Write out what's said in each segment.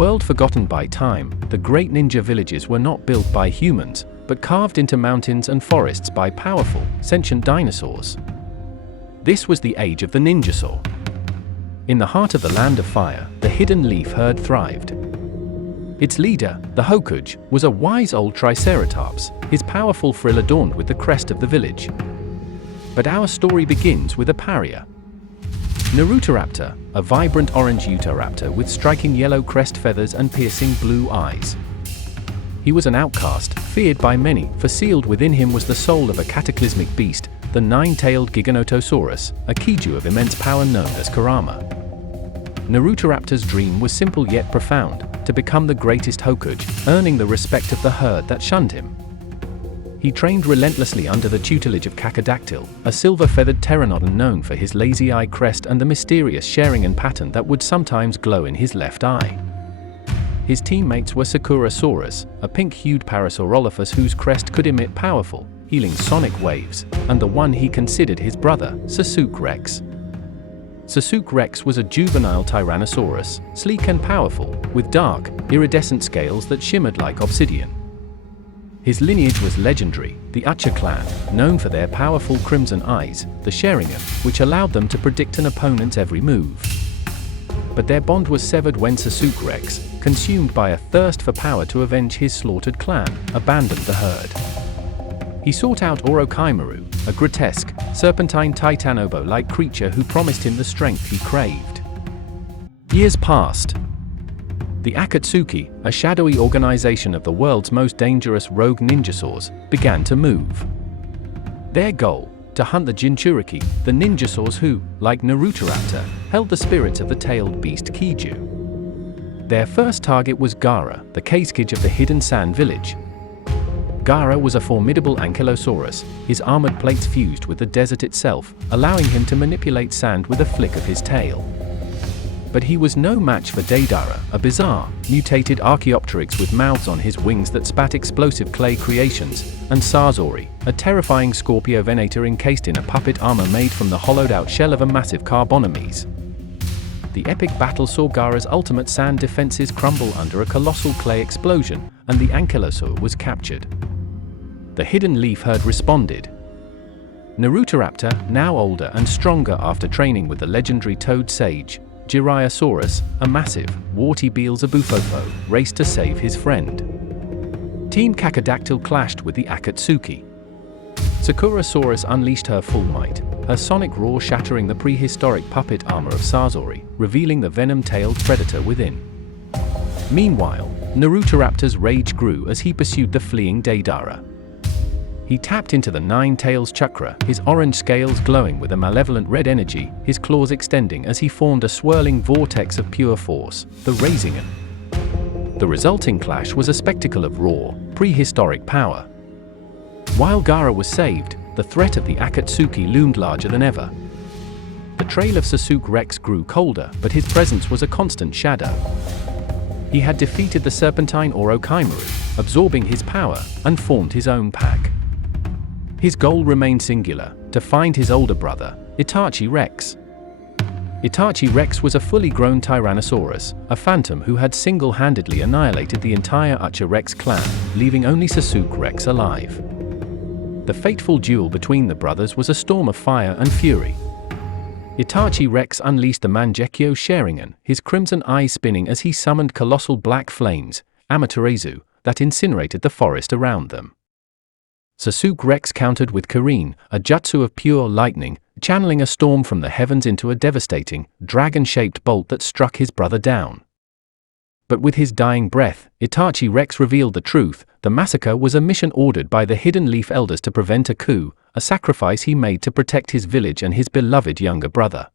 world forgotten by time, the great ninja villages were not built by humans, but carved into mountains and forests by powerful, sentient dinosaurs. This was the age of the ninjasaur. In the heart of the Land of Fire, the hidden leaf herd thrived. Its leader, the Hokage, was a wise old triceratops, his powerful frill adorned with the crest of the village. But our story begins with a pariah. Narutoraptor, a vibrant orange Utahraptor with striking yellow crest feathers and piercing blue eyes. He was an outcast, feared by many, for sealed within him was the soul of a cataclysmic beast, the nine-tailed Giganotosaurus, a Kiju of immense power known as Kurama. Narutoraptor's dream was simple yet profound, to become the greatest Hokage, earning the respect of the herd that shunned him. He trained relentlessly under the tutelage of Kakadactyl, a silver-feathered pteranodon known for his lazy-eye crest and the mysterious Sharingan pattern that would sometimes glow in his left eye. His teammates were Sakurasaurus, a pink-hued Parasaurolophus whose crest could emit powerful, healing sonic waves, and the one he considered his brother, Sasuke-Rex. Sasuke-Rex was a juvenile Tyrannosaurus, sleek and powerful, with dark, iridescent scales that shimmered like obsidian. His lineage was legendary, the Uchiha clan, known for their powerful crimson eyes, the Sharingan, which allowed them to predict an opponent's every move. But their bond was severed when Sasuke-Rex, consumed by a thirst for power to avenge his slaughtered clan, abandoned the herd. He sought out Orochimaru, a grotesque, serpentine titanobo-like creature who promised him the strength he craved. Years passed. The Akatsuki, a shadowy organization of the world's most dangerous rogue ninjasaurs, began to move. Their goal, to hunt the Jinchuriki, the ninjasaurs who, like Narutoraptor, held the spirits of the tailed beast Kiju. Their first target was Gaara, the Kazekage of the hidden sand village. Gaara was a formidable ankylosaurus, his armored plates fused with the desert itself, allowing him to manipulate sand with a flick of his tail. But he was no match for Deidara, a bizarre, mutated Archaeopteryx with mouths on his wings that spat explosive clay creations, and Sasori, a terrifying Scorpio Venator encased in a puppet armor made from the hollowed-out shell of a massive Carbonemys. The epic battle saw Gaara's ultimate sand defenses crumble under a colossal clay explosion, and the ankylosaur was captured. The hidden leaf herd responded. Narutoraptor, now older and stronger after training with the legendary toad sage, Jiraiyasaurus, a massive, warty Beelzebufofo, raced to save his friend. Team Kakadactyl clashed with the Akatsuki. Sakurasaurus unleashed her full might, her sonic roar shattering the prehistoric puppet armor of Sasori, revealing the venom-tailed predator within. Meanwhile, Narutoraptor's rage grew as he pursued the fleeing Deidara. He tapped into the Nine Tails chakra, his orange scales glowing with a malevolent red energy, his claws extending as he formed a swirling vortex of pure force, the Rasengan. The resulting clash was a spectacle of raw, prehistoric power. While Gaara was saved, the threat of the Akatsuki loomed larger than ever. The trail of Sasuke-Rex grew colder, but his presence was a constant shadow. He had defeated the serpentine Orochimaru, absorbing his power, and formed his own pack. His goal remained singular, to find his older brother, Itachi-Rex. Itachi-Rex was a fully grown Tyrannosaurus, a phantom who had single-handedly annihilated the entire Uchiha-Rex clan, leaving only Sasuke-Rex alive. The fateful duel between the brothers was a storm of fire and fury. Itachi-Rex unleashed the Mangekyo Sharingan, his crimson eyes spinning as he summoned colossal black flames, Amaterasu, that incinerated the forest around them. Sasuke-Rex countered with Kirin, a jutsu of pure lightning, channeling a storm from the heavens into a devastating, dragon-shaped bolt that struck his brother down. But with his dying breath, Itachi-Rex revealed the truth: the massacre was a mission ordered by the Hidden Leaf Elders to prevent a coup, a sacrifice he made to protect his village and his beloved younger brother.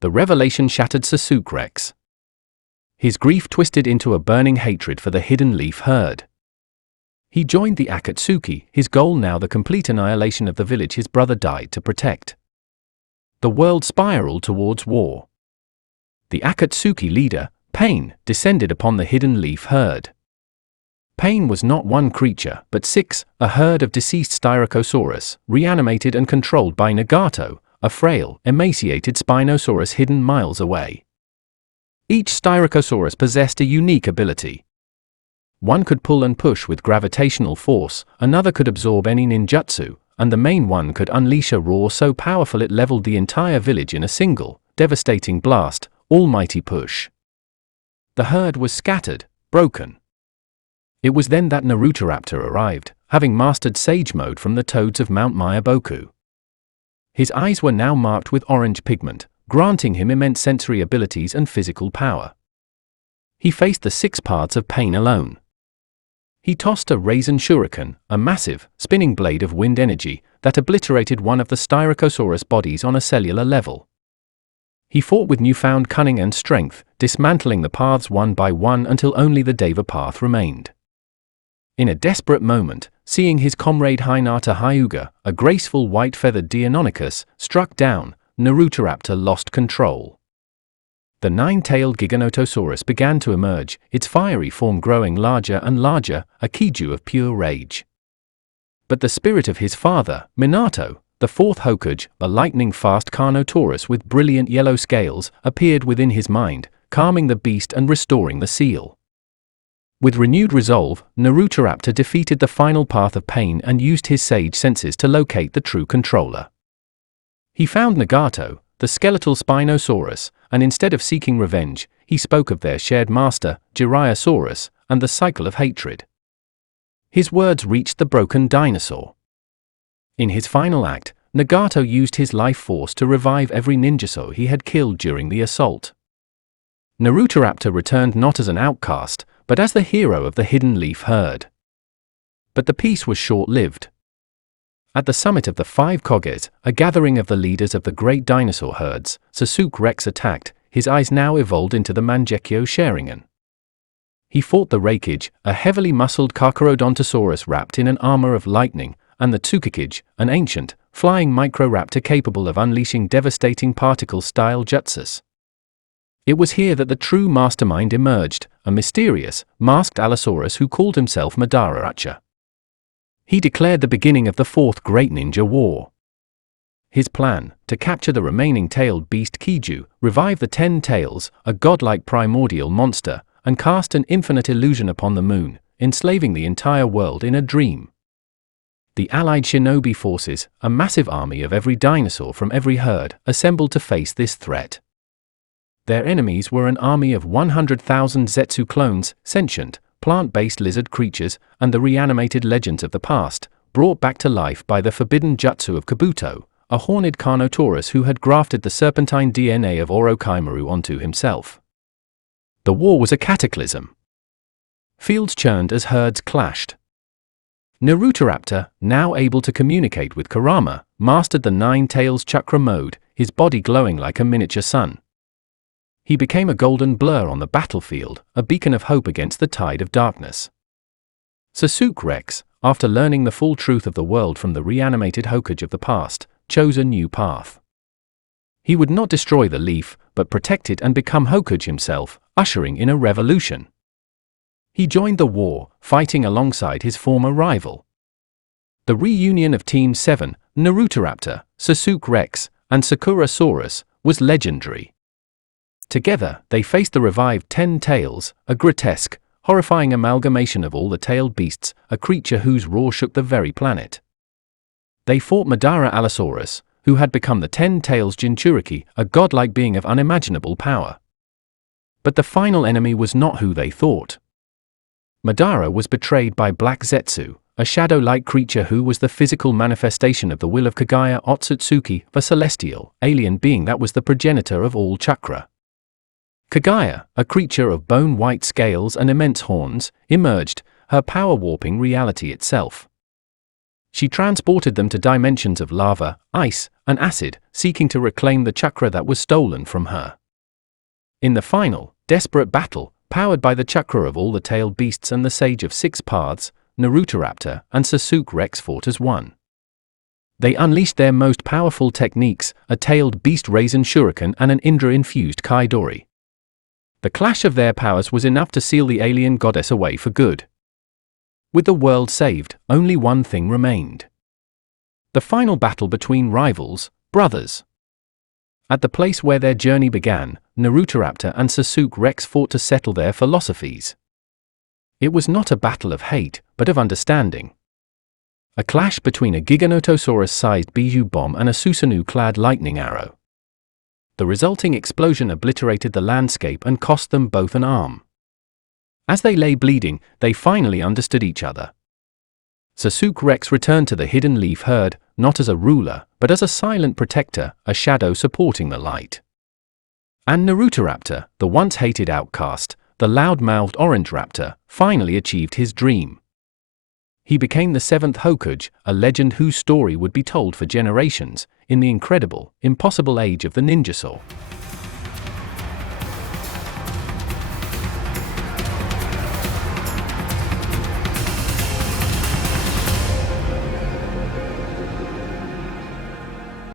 The revelation shattered Sasuke-Rex. His grief twisted into a burning hatred for the Hidden Leaf herd. He joined the Akatsuki, his goal now the complete annihilation of the village his brother died to protect. The world spiraled towards war. The Akatsuki leader, Pain, descended upon the Hidden Leaf herd. Pain was not one creature, but six, a herd of deceased Styracosaurus, reanimated and controlled by Nagato, a frail, emaciated Spinosaurus hidden miles away. Each Styracosaurus possessed a unique ability. One could pull and push with gravitational force, another could absorb any ninjutsu, and the main one could unleash a roar so powerful it leveled the entire village in a single, devastating blast, almighty push. The herd was scattered, broken. It was then that Narutoraptor arrived, having mastered Sage Mode from the toads of Mount Myaboku. His eyes were now marked with orange pigment, granting him immense sensory abilities and physical power. He faced the 6 paths of pain alone. He tossed a Raisin Shuriken, a massive, spinning blade of wind energy, that obliterated one of the Styracosaurus bodies on a cellular level. He fought with newfound cunning and strength, dismantling the paths one by one until only the Deva path remained. In a desperate moment, seeing his comrade Hinata Hyuga, a graceful white-feathered Deinonychus, struck down, Narutoraptor lost control. The 9-tailed Giganotosaurus began to emerge, its fiery form growing larger and larger, a Kiju of pure rage. But the spirit of his father, Minato, the 4th Hokage, a lightning-fast Carnotaurus with brilliant yellow scales, appeared within his mind, calming the beast and restoring the seal. With renewed resolve, Narutoraptor defeated the final path of pain and used his sage senses to locate the true controller. He found Nagato, the skeletal Spinosaurus, and instead of seeking revenge, he spoke of their shared master, Jiraiyasaurus, and the cycle of hatred. His words reached the broken dinosaur. In his final act, Nagato used his life force to revive every ninjasaur he had killed during the assault. Narutoraptor returned not as an outcast, but as the hero of the Hidden Leaf herd. But the peace was short-lived. At the summit of the 5 Koges, a gathering of the leaders of the great dinosaur herds, Sasuke-Rex attacked, his eyes now evolved into the Mangekyo Sharingan. He fought the Reikage, a heavily muscled Kakarodontosaurus wrapped in an armor of lightning, and the Tsukikage, an ancient, flying microraptor capable of unleashing devastating particle-style jutsus. It was here that the true mastermind emerged, a mysterious, masked Allosaurus who called himself Madara. He declared the beginning of the 4th Great Ninja War. His plan, to capture the remaining tailed beast Kiju, revive the 10 tails, a godlike primordial monster, and cast an infinite illusion upon the moon, enslaving the entire world in a dream. The allied shinobi forces, a massive army of every dinosaur from every herd, assembled to face this threat. Their enemies were an army of 100,000 Zetsu clones, sentient, plant-based lizard creatures, and the reanimated legends of the past, brought back to life by the forbidden jutsu of Kabuto, a horned Carnotaurus who had grafted the serpentine DNA of Orochimaru onto himself. The war was a cataclysm. Fields churned as herds clashed. Narutoraptor, now able to communicate with Kurama, mastered the 9 tails chakra mode, his body glowing like a miniature sun. He became a golden blur on the battlefield, a beacon of hope against the tide of darkness. Sasuke-Rex, after learning the full truth of the world from the reanimated Hokage of the past, chose a new path. He would not destroy the leaf, but protect it and become Hokage himself, ushering in a revolution. He joined the war, fighting alongside his former rival. The reunion of Team 7, Narutoraptor, Sasuke-Rex, and Sakurasaurus, was legendary. Together, they faced the revived 10 tails, a grotesque, horrifying amalgamation of all the tailed beasts, a creature whose roar shook the very planet. They fought Madara Allosaurus, who had become the 10 tails Jinchuriki, a godlike being of unimaginable power. But the final enemy was not who they thought. Madara was betrayed by Black Zetsu, a shadow-like creature who was the physical manifestation of the will of Kagaya Otsutsuki, the celestial, alien being that was the progenitor of all chakra. Kagaya, a creature of bone-white scales and immense horns, emerged, her power warping reality itself. She transported them to dimensions of lava, ice, and acid, seeking to reclaim the chakra that was stolen from her. In the final, desperate battle, powered by the chakra of all the tailed beasts and the Sage of 6 Paths, Narutoraptor and Sasuke-Rex fought as one. They unleashed their most powerful techniques, a tailed beast Raisin Shuriken and an Indra-infused Kaidori. The clash of their powers was enough to seal the alien goddess away for good. With the world saved, only one thing remained. The final battle between rivals, brothers. At the place where their journey began, Narutoraptor and Sasuke-Rex fought to settle their philosophies. It was not a battle of hate, but of understanding. A clash between a Giganotosaurus-sized Biju bomb and a Susanoo-clad lightning arrow. The resulting explosion obliterated the landscape and cost them both an arm. As they lay bleeding, they finally understood each other. Sasuke-Rex returned to the Hidden Leaf herd, not as a ruler, but as a silent protector, a shadow supporting the light. And Narutoraptor, the once hated outcast, the loud-mouthed orange raptor, finally achieved his dream. He became the seventh Hokage, a legend whose story would be told for generations, in the incredible, impossible age of the ninjasaur.